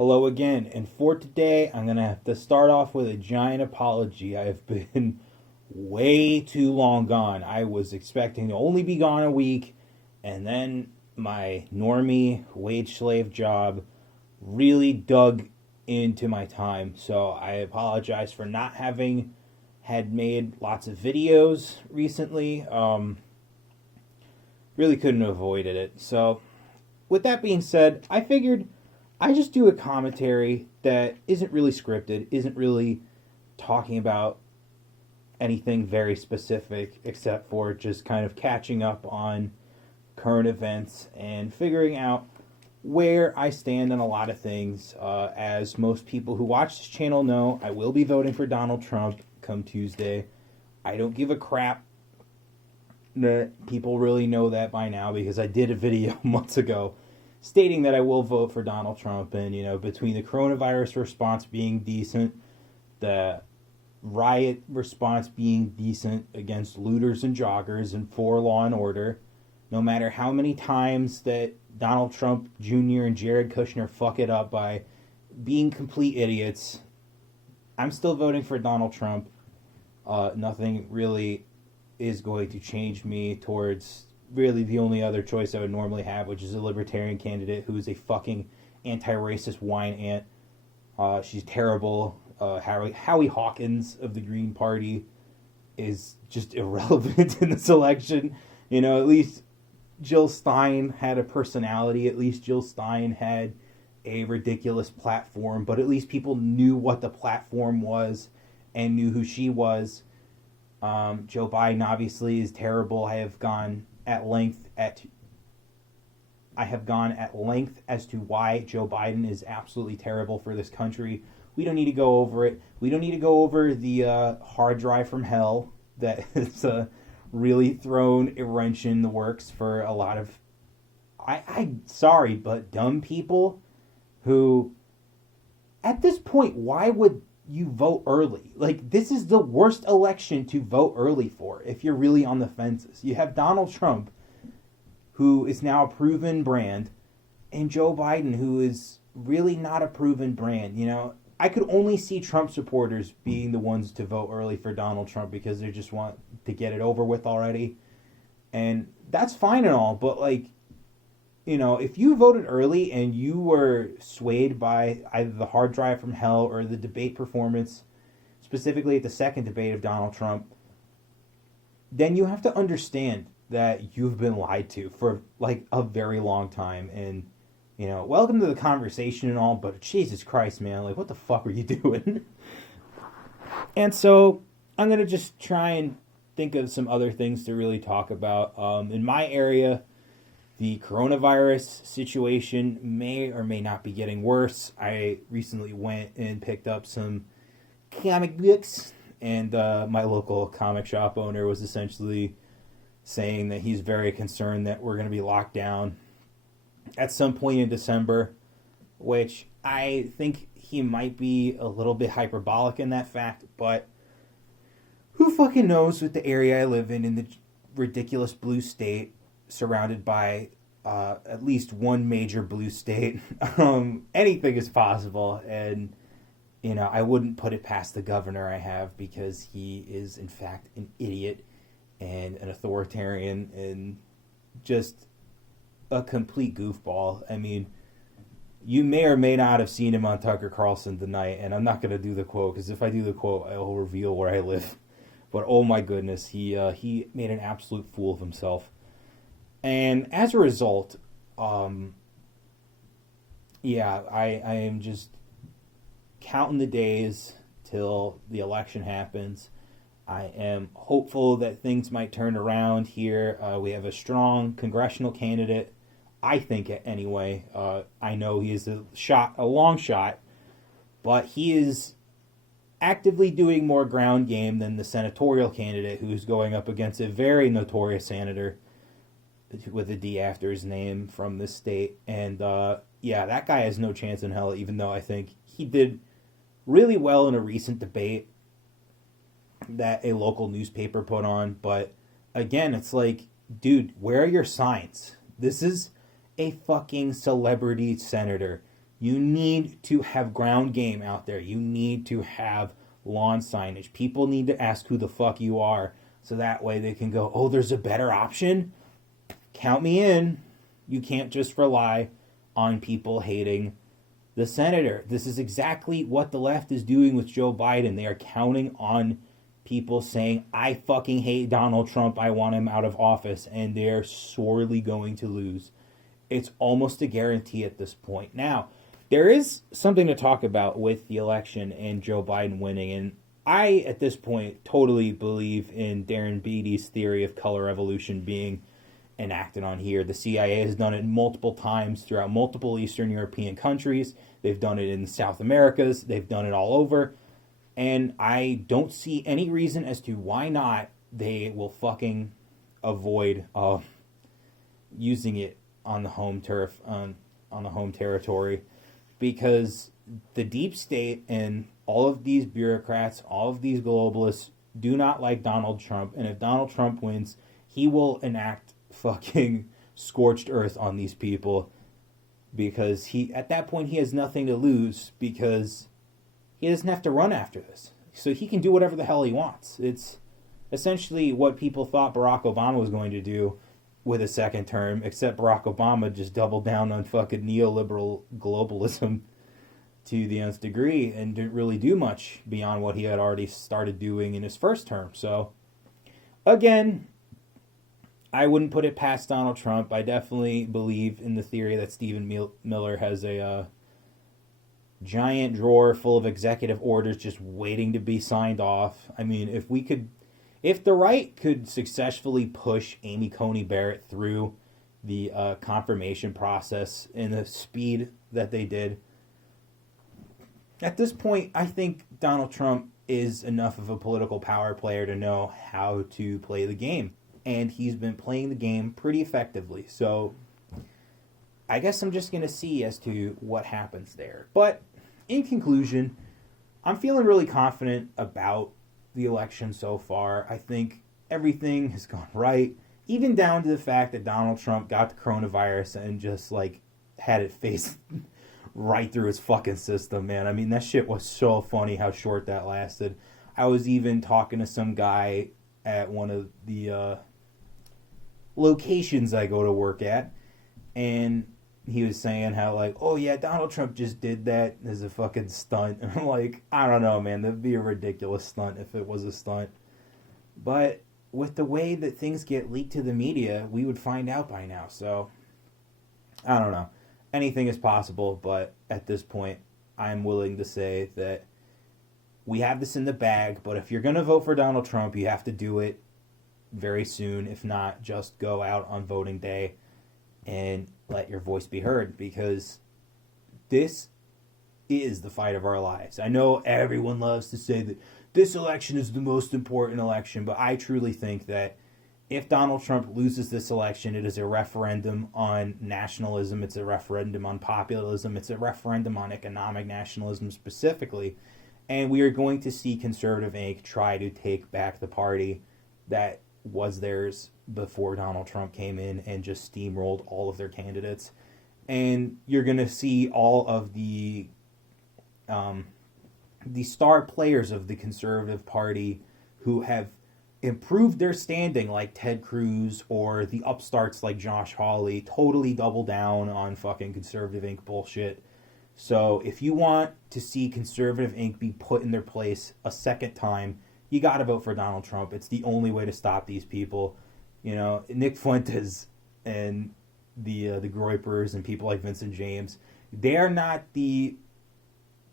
Hello again, and for today, I'm gonna have to start off with a giant apology. I've been way too long gone. I was expecting to only be gone a week, and then my normie wage slave job really dug into my time. So I apologize for not having had made lots of videos recently. Really couldn't have avoided it. So with that being said, I figured I just do a commentary that isn't really scripted, isn't really talking about anything very specific, except for just kind of catching up on current events and figuring out where I stand on a lot of things. As most people who watch this channel know, I will be voting for Donald Trump come Tuesday. I don't give a crap that people really know that by now because I did a video months ago stating that I will vote for Donald Trump. And, you know, between the coronavirus response being decent, the riot response being decent against looters and joggers and for law and order, no matter how many times that Donald Trump Jr. and Jared Kushner fuck it up by being complete idiots, I'm still voting for Donald Trump. Nothing really is going to change me towards really the only other choice I would normally have, which is a libertarian candidate who is a fucking anti-racist wine ant. She's terrible. Howie Hawkins of the Green Party is just irrelevant in this election. You know, at least Jill Stein had a personality. At least Jill Stein had a ridiculous platform, but at least people knew what the platform was and knew who she was. Joe Biden obviously is terrible. I have gone at length as to why Joe Biden is absolutely terrible for this country. We don't need to go over it. We don't need to go over the hard drive from hell that has really thrown a wrench in the works for a lot of, I'm sorry, but dumb people who, at this point, why would you vote early? Like, this is the worst election to vote early for if you're really on the fences. You have Donald Trump, who is now a proven brand, and Joe Biden, who is really not a proven brand. You know, I could only see Trump supporters being the ones to vote early for Donald Trump because they just want to get it over with already. And that's fine and all, but like, you know, if you voted early and you were swayed by either the hard drive from hell or the debate performance, specifically at the second debate of Donald Trump, then you have to understand that you've been lied to for like a very long time. And, you know, welcome to the conversation and all, but Jesus Christ, man, like, what the fuck are you doing? And so I'm going to just try and think of some other things to really talk about. In my area, the coronavirus situation may or may not be getting worse. I recently went and picked up some comic books, and my local comic shop owner was essentially saying that he's very concerned that we're going to be locked down at some point in December, which I think he might be a little bit hyperbolic in that fact, but who fucking knows with the area I live in the ridiculous blue state, surrounded by at least one major blue state. Anything is possible, and you know, I wouldn't put it past the governor I have, because he is in fact an idiot and an authoritarian and just a complete goofball. I mean, you may or may not have seen him on Tucker Carlson tonight, and I'm not going to do the quote, because if I do the quote, I will reveal where I live. But oh my goodness, he made an absolute fool of himself. And as a result, I am just counting the days till the election happens. I am hopeful that things might turn around here. We have a strong congressional candidate, I think anyway. I know he is a long shot, but he is actively doing more ground game than the senatorial candidate, who's going up against a very notorious senator with a D after his name from this state. And that guy has no chance in hell, even though I think he did really well in a recent debate that a local newspaper put on. But again, it's like, dude, where are your signs? This is a fucking celebrity senator. You need to have ground game out there. You need to have lawn signage. People need to ask who the fuck you are, so that way they can go, oh, there's a better option? Count me in. You can't just rely on people hating the senator. This is exactly what the left is doing with Joe Biden. They are counting on people saying, I fucking hate Donald Trump, I want him out of office, and they're sorely going to lose. It's almost a guarantee at this point. Now, there is something to talk about with the election and Joe Biden winning, and I, at this point, totally believe in Darren Beattie's theory of color revolution being enacted on here. The CIA has done it multiple times throughout multiple Eastern European countries. They've done it in the South Americas. They've done it all over. And I don't see any reason as to why not they will fucking avoid using it on the home turf, on the home territory, because the deep state and all of these bureaucrats, all of these globalists do not like Donald Trump. And if Donald Trump wins, he will enact fucking scorched earth on these people, because at that point he has nothing to lose, because he doesn't have to run after this. So he can do whatever the hell he wants. It's essentially what people thought Barack Obama was going to do with a second term, except Barack Obama just doubled down on fucking neoliberal globalism to the nth degree and didn't really do much beyond what he had already started doing in his first term. So, again, I wouldn't put it past Donald Trump. I definitely believe in the theory that Stephen Miller has a giant drawer full of executive orders just waiting to be signed off. I mean, if the right could successfully push Amy Coney Barrett through the confirmation process in the speed that they did, at this point, I think Donald Trump is enough of a political power player to know how to play the game. And he's been playing the game pretty effectively. So I guess I'm just going to see as to what happens there. But in conclusion, I'm feeling really confident about the election so far. I think everything has gone right, even down to the fact that Donald Trump got the coronavirus and just like had it face right through his fucking system, man. I mean, that shit was so funny how short that lasted. I was even talking to some guy at one of the locations I go to work at, and he was saying how, like, oh yeah, Donald Trump just did that as a fucking stunt. And I'm like, I don't know, man, that'd be a ridiculous stunt if it was a stunt. But with the way that things get leaked to the media, we would find out by now. So, I don't know. Anything is possible, but at this point, I'm willing to say that we have this in the bag, but if you're going to vote for Donald Trump, you have to do it very soon. If not, just go out on voting day and let your voice be heard, because this is the fight of our lives. I know everyone loves to say that this election is the most important election, but I truly think that if Donald Trump loses this election, it is a referendum on nationalism, it's a referendum on populism, it's a referendum on economic nationalism specifically, and we are going to see Conservative Inc. try to take back the party that was theirs before Donald Trump came in and just steamrolled all of their candidates. And you're going to see all of the star players of the Conservative Party who have improved their standing, like Ted Cruz or the upstarts like Josh Hawley, totally double down on fucking Conservative Inc. bullshit. So if you want to see Conservative Inc. be put in their place a second time, you got to vote for Donald Trump. It's the only way to stop these people. You know, Nick Fuentes and the Groypers and people like Vincent James, they are not the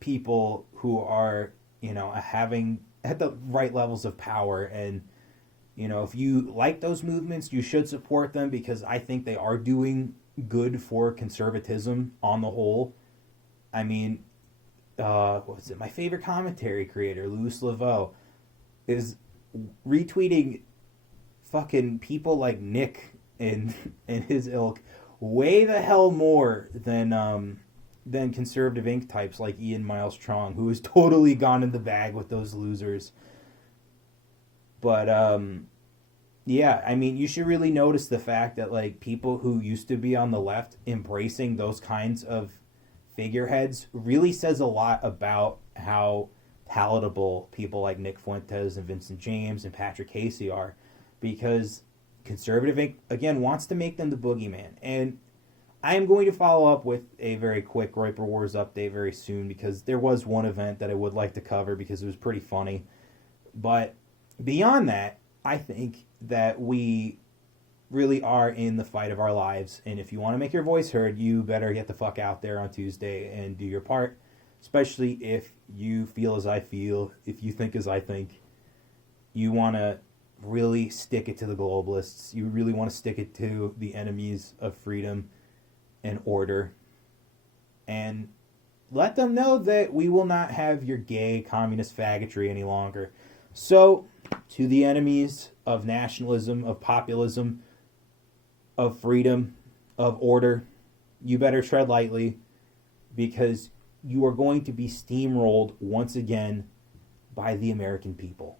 people who are, you know, having at the right levels of power. And, you know, if you like those movements, you should support them, because I think they are doing good for conservatism on the whole. I mean, what was it? My favorite commentary creator, Louis Laveau, is retweeting fucking people like Nick and his ilk way the hell more than Conservative Inc. types like Ian Miles Chong, who has totally gone in the bag with those losers. But yeah, I mean, you should really notice the fact that like people who used to be on the left embracing those kinds of figureheads really says a lot about how palatable people like Nick Fuentes and Vincent James and Patrick Casey are, because conservative, again, wants to make them the boogeyman. And I am going to follow up with a very quick Royper Wars update very soon, because there was one event that I would like to cover because it was pretty funny. But beyond that, I think that we really are in the fight of our lives. And if you want to make your voice heard, you better get the fuck out there on Tuesday and do your part. Especially if you feel as I feel, if you think as I think. You want to really stick it to the globalists. You really want to stick it to the enemies of freedom and order. And let them know that we will not have your gay communist faggotry any longer. So, to the enemies of nationalism, of populism, of freedom, of order, you better tread lightly, because you are going to be steamrolled once again by the American people.